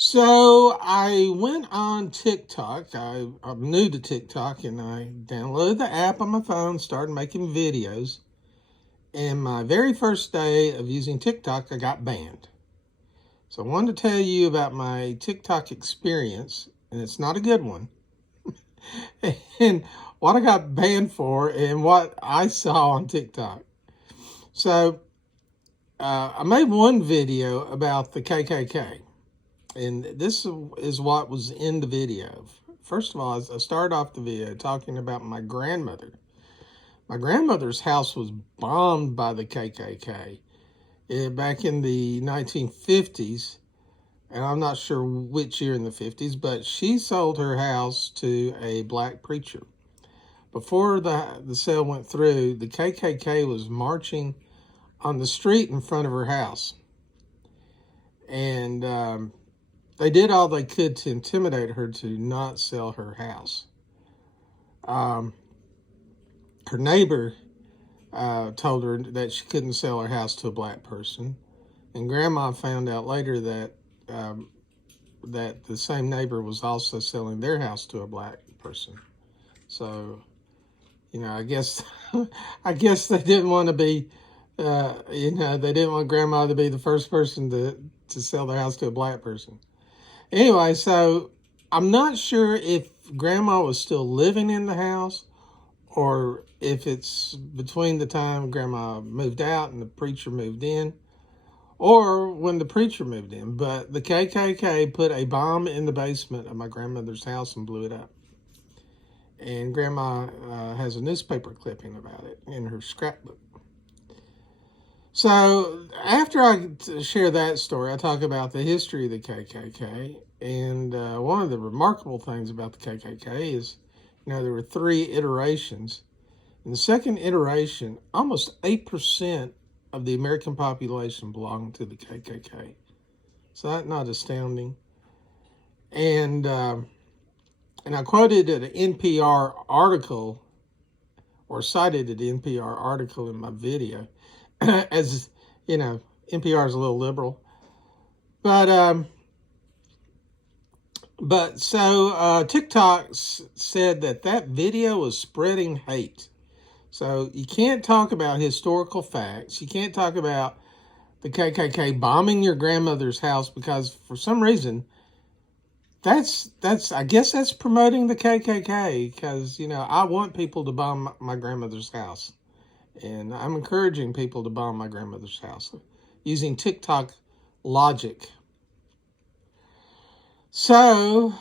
So I went on TikTok. I'm new to TikTok and I downloaded the app on my phone, started making videos. And my very first day of using TikTok, I got banned. So I wanted to tell you about my TikTok experience, and it's not a good one, and what I got banned for and what I saw on TikTok. So I made one video about the KKK. And this is what was in the video. First of all, I started off the video talking about my grandmother. My grandmother's house was bombed by the KKK back in the 1950s. And I'm not sure which year in the 50s, but she sold her house to a black preacher. Before the sale went through, the KKK was marching on the street in front of her house. And they did all they could to intimidate her to not sell her house. Her neighbor told her that she couldn't sell her house to a black person, and Grandma found out later that that the same neighbor was also selling their house to a black person. So, I guess I guess they didn't want to be, they didn't want Grandma to be the first person to sell their house to a black person. Anyway, so I'm not sure if Grandma was still living in the house or if it's between the time Grandma moved out and the preacher moved in or when the preacher moved in. But the KKK put a bomb in the basement of my grandmother's house and blew it up. And Grandma has a newspaper clipping about it in her scrapbook. So after I share that story, I talk about the history of the KKK. And one of the remarkable things about the KKK is, there were three iterations. In the second iteration, almost 8% of the American population belonged to the KKK. So that's not astounding. And I quoted an NPR article, or cited an NPR article in my video. As NPR is a little liberal, but TikTok said that video was spreading hate. So you can't talk about historical facts. You can't talk about the KKK bombing your grandmother's house because for some reason that's I guess that's promoting the KKK because I want people to bomb my grandmother's house. And I'm encouraging people to bomb my grandmother's house using TikTok logic. So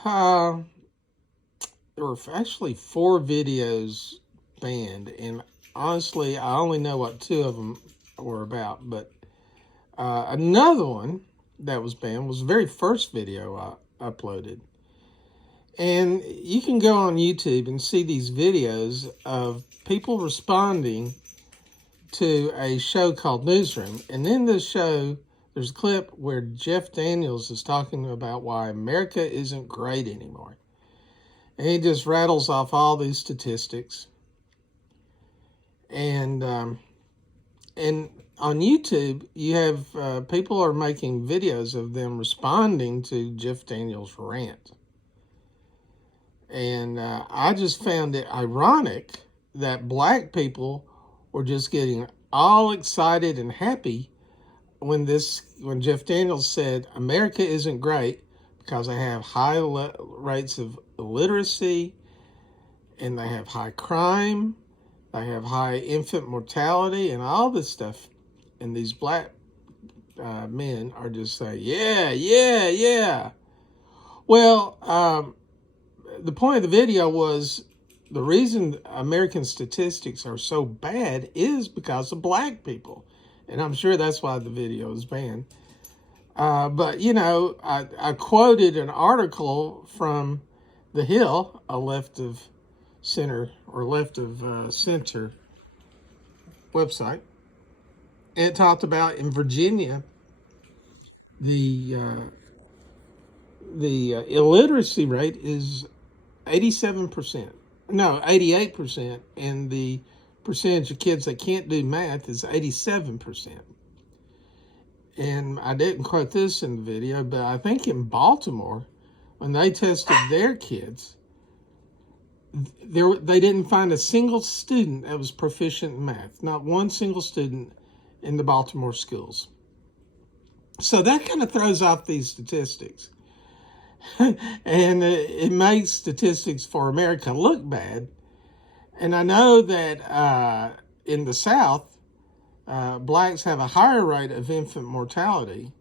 there were actually 4 videos banned. And honestly, I only know what 2 of them were about. But another one that was banned was the very first video I uploaded. And you can go on YouTube and see these videos of people responding to a show called Newsroom. And in this show, there's a clip where Jeff Daniels is talking about why America isn't great anymore. And he just rattles off all these statistics. And on YouTube, you have people are making videos of them responding to Jeff Daniels' rant. And I just found it ironic that black people were just getting all excited and happy when Jeff Daniels said America isn't great because they have high rates of illiteracy and they have high crime, they have high infant mortality and all this stuff. And these black men are just saying, yeah. Well, the point of the video was the reason American statistics are so bad is because of black people. And I'm sure that's why the video is banned. But, I quoted an article from The Hill, a left of center website. And it talked about in Virginia, the illiteracy rate is 87%. No, 88%, and the percentage of kids that can't do math is 87%. and I didn't quote this in the video, but I think in Baltimore, when they tested their kids, they didn't find a single student that was proficient in math. Not one single student in the Baltimore schools. So that kind of throws off these statistics. And it makes statistics for America look bad. And I know that in the South, blacks have a higher rate of infant mortality.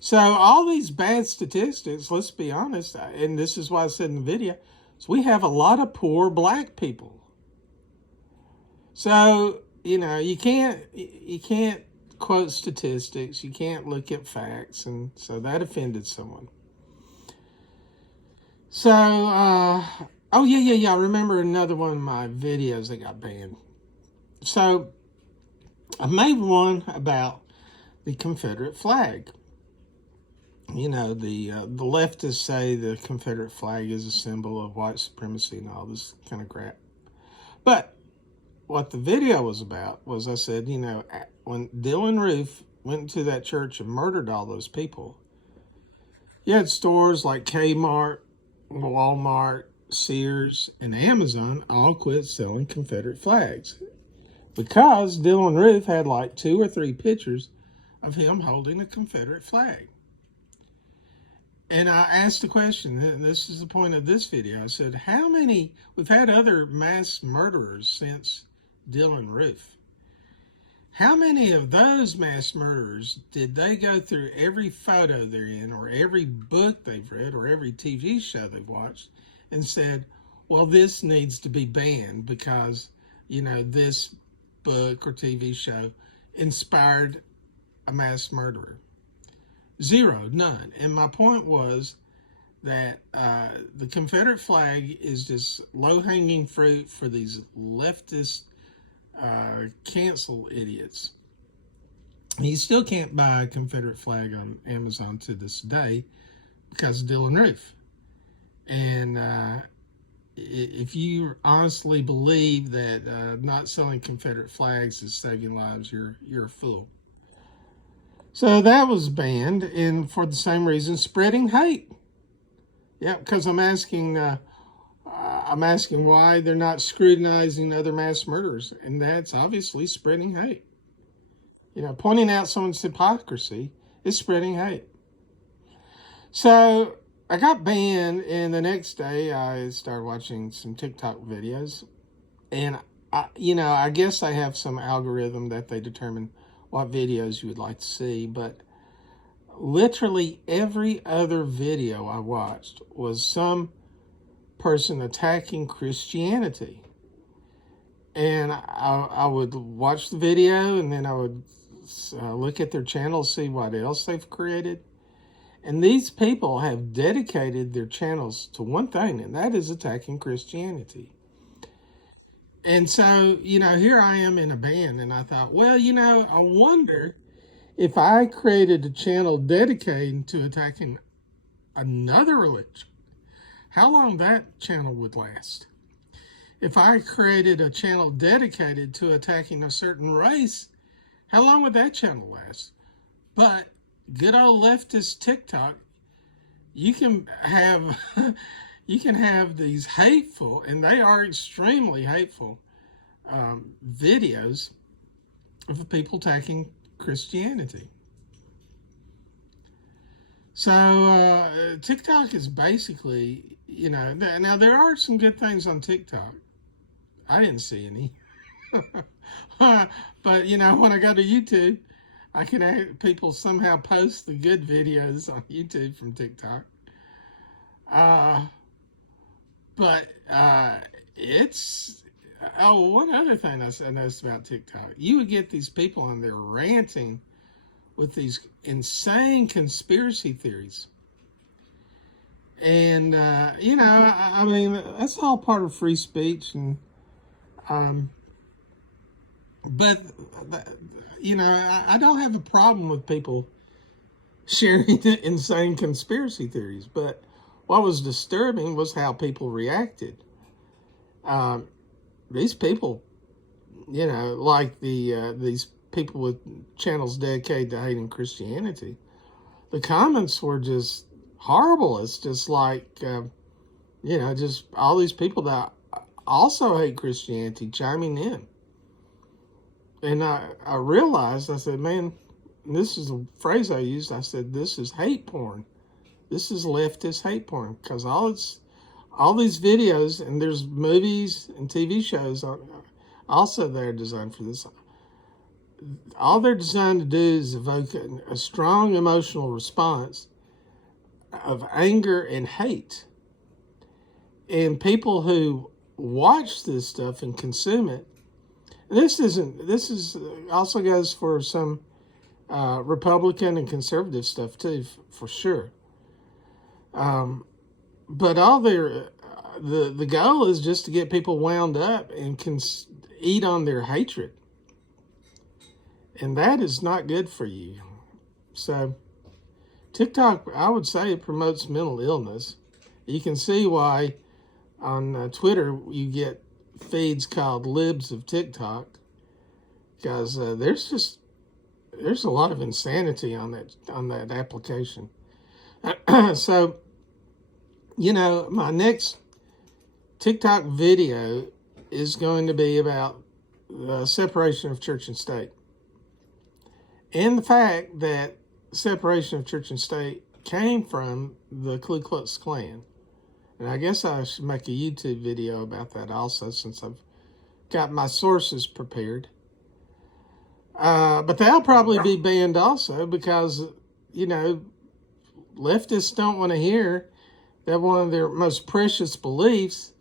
So all these bad statistics, let's be honest, and this is why I said in the video, is we have a lot of poor black people. So, you can't quote statistics, you can't look at facts, and so that offended someone. So, oh yeah, I remember another one of my videos that got banned. So, I made one about the Confederate flag. The leftists say the Confederate flag is a symbol of white supremacy and all this kind of crap. But what the video was about was, I said, when Dylann Roof went into that church and murdered all those people, you had stores like Kmart, Walmart, Sears, and Amazon all quit selling Confederate flags because Dylann Roof had like 2 or 3 pictures of him holding a Confederate flag. And I asked the question, and this is the point of this video. I said, we've had other mass murderers since Dylann Roof. How many of those mass murderers did they go through every photo they're in, or every book they've read, or every TV show they've watched, and said, well, this needs to be banned because, this book or TV show inspired a mass murderer? Zero, none. And my point was that the Confederate flag is just low-hanging fruit for these leftist cancel idiots. You still can't buy a Confederate flag on Amazon to this day because of Dylann Roof. And if you honestly believe that not selling Confederate flags is saving lives, you're a fool. So that was banned, and for the same reason, spreading hate. Yeah, because I'm asking why they're not scrutinizing other mass murderers, and that's obviously spreading hate. Pointing out someone's hypocrisy is spreading hate. So I got banned, and the next day I started watching some TikTok videos, and I guess I have some algorithm that they determine what videos you would like to see, but literally every other video I watched was some person attacking Christianity. And I would watch the video, and then I would look at their channel, see what else they've created. And these people have dedicated their channels to one thing, and that is attacking Christianity. And so, here I am in a band, and I thought, well, I wonder if I created a channel dedicated to attacking another religion, how long that channel would last. If I created a channel dedicated to attacking a certain race, how long would that channel last? But good old leftist TikTok, you can have these hateful, and they are extremely hateful, videos of people attacking Christianity. So TikTok is basically, now there are some good things on TikTok. I didn't see any. But, when I go to YouTube, I can have people somehow post the good videos on YouTube from TikTok. But one other thing I noticed about TikTok, you would get these people on there ranting with these insane conspiracy theories. And, that's all part of free speech. And, but, I don't have a problem with people sharing insane conspiracy theories. But what was disturbing was how people reacted. These people, like these people with channels dedicated to hating Christianity. The comments were just horrible. It's just like, just all these people that also hate Christianity chiming in. And I realized, I said, man, this is a phrase I used. I said, this is hate porn. This is leftist hate porn, because all these videos, and there's movies and TV shows also they're designed for this. All they're designed to do is evoke a strong emotional response of anger and hate. And people who watch this stuff and consume it, this also goes for some Republican and conservative stuff too, for sure. But all the goal is just to get people wound up and eat on their hatred. And that is not good for you. So TikTok, I would say, it promotes mental illness. You can see why on Twitter you get feeds called Libs of TikTok, because there's a lot of insanity on that application. So, my next TikTok video is going to be about the separation of church and state, and the fact that separation of church and state came from the Ku Klux Klan. And I guess I should make a YouTube video about that also, since I've got my sources prepared. But they'll probably be banned also, because, leftists don't want to hear that one of their most precious beliefs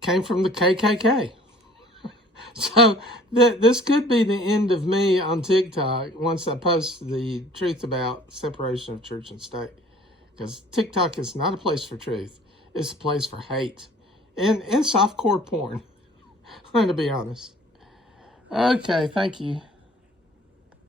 came from the KKK. So this could be the end of me on TikTok once I post the truth about separation of church and state. Because TikTok is not a place for truth. It's a place for hate and softcore porn, to be honest. Okay, thank you.